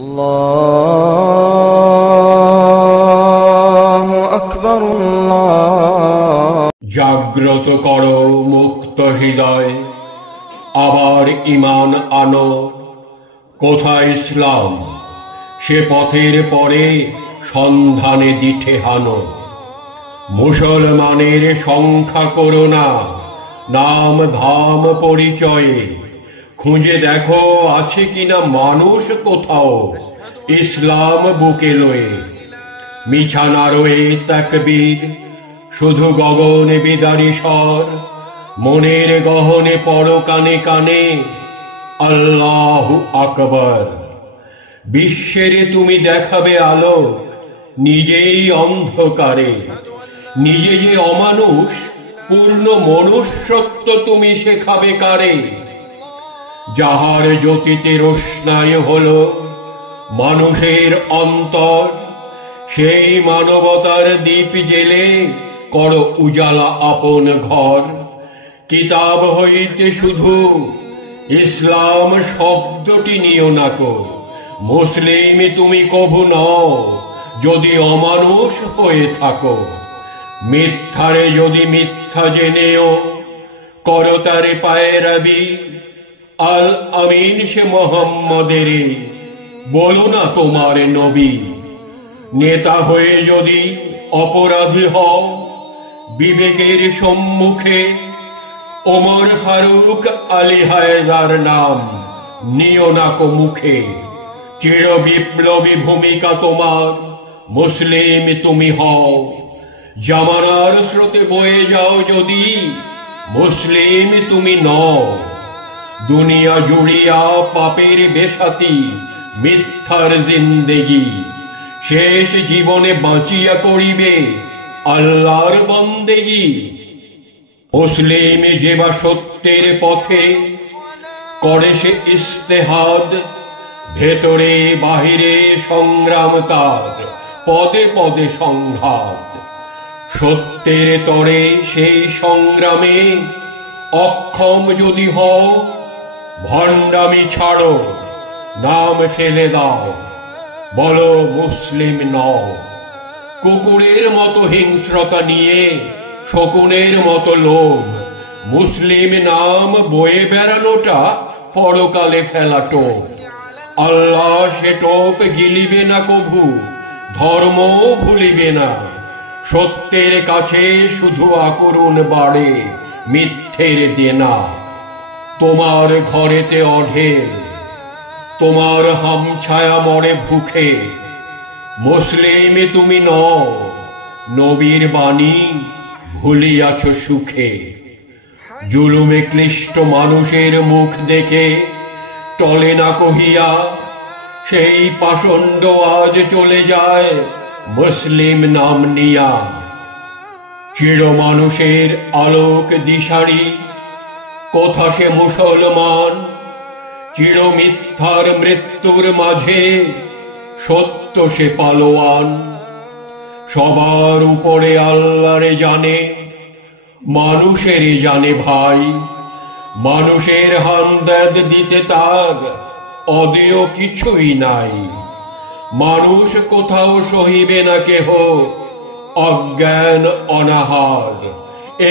আল্লাহু আকবার। জাগ্রত করো মুক্ত হৃদয়, আবার ঈমান আনো। কোথায় ইসলাম, সে পথের পরে সন্ধানে দিঠে হানো। মুসলমানের সংখ্যা করো না নাম ধাম পরিচয়ে, খুঁজে দেখো আছে কিনা মানুষ কোথাও ইসলাম বুকে লয়ে। মিছা নারোয়ে তাকবীর, শুধু গগনে বিদারী স্বর, মনের গহনে পড়ো কানে কানে আল্লাহু আকবার। বিশ্বের তুমি দেখাবে আলোক, নিজেই অন্ধকারে। নিজে যে অমানুষ, পূর্ণ মনুষ্যত্ব তুমি শেখাবে কারে। যাহার জ্যোতিতে রোশনাই হলো মানুষের অন্তর, সেই মানবতার দীপ জেলে করো উজালা আপন ঘর। কিতাব হইতে শুধু ইসলাম শব্দটি নিও নাকো, মুসলিম তুমি কভু নও যদি অমানুষ হয়ে থাকো। মিথ্যারে যদি মিথ্যা জেনেও করো তারে পায়রাবি, আল আমিন সে মোহাম্মদেরই বলো না তোমার নবী। নেতা হয়ে যদি অপরাধী হও বিবেকের সম্মুখে, ওমর ফারুক আলী হায়দার নাম নিও নাকো মুখে। চির বিপ্লবী ভূমিকা তোমার, মুসলিম তুমি হও। জামানার স্রোতে বয়ে যাও যদি, মুসলিম তুমি নও। দুনিয়া জুড়িয়া পাপের বেশাতি, মিথ্যার জিন্দেগি, শেষ জীবনে বাঁচিয়া করিবে আল্লাহর বন্দেগি। মুসলিম যে বা সত্যের পথে করে সে ইস্তেহাদ, ভেতরে বাহিরে সংগ্রাম তার, পদে পদে সংঘাত। সত্যের তরে সেই সংগ্রামে অক্ষম যদি হও, ভণ্ডামি ছাড়ো নাম ফেলে দাও, বলো মুসলিম নও। কুকুরের মতো হিংস্রতা নিয়ে শকুনের মতো লোভ, মুসলিম নাম বয়ে বেড়ানোটা পরকালে ফেলা টোপ। আল্লাহ সে টোপ গিলিবে না কভু, ধর্ম ভুলিবে না। সত্যের কাছে শুধু আকরুণ বাড়ে, মিথ্যের দেনা। তোমার ঘরেতে অঢেল, তোমার হামছায়া মরে ভুখে। মুসলিম তুমি নও, নবীর বাণী ভুলিয়াছ সুখে। জুলুমে ক্লিষ্ট মানুষের মুখ দেখে টলে না কহিয়া, সেই পাষণ্ড আজ চলে যায় মুসলিম নাম নিয়া। চির মানুষের আলোক দিশারি কোথা সে মুসলমান, চির মিথ্যার মৃত্যুর মাঝে সত্য সে পালোয়ান। সবার উপরে আল্লাহরে জানে, মানুষেরই জানে ভাই। মানুষের হামদর্দ দিতে তার অদেয় কিছুই নাই। মানুষ কোথাও সহিবে না কেহ অজ্ঞান অনাহার।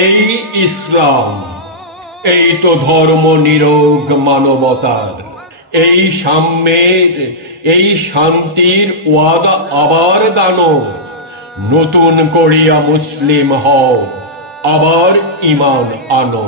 এই ইসলাম, এই তো ধর্ম নিরোগ মানবতার। এই সাম্যের, এই শান্তির ওয়াদা আবার দানো। নতুন করিয়া মুসলিম হও, আবার ঈমান আনো।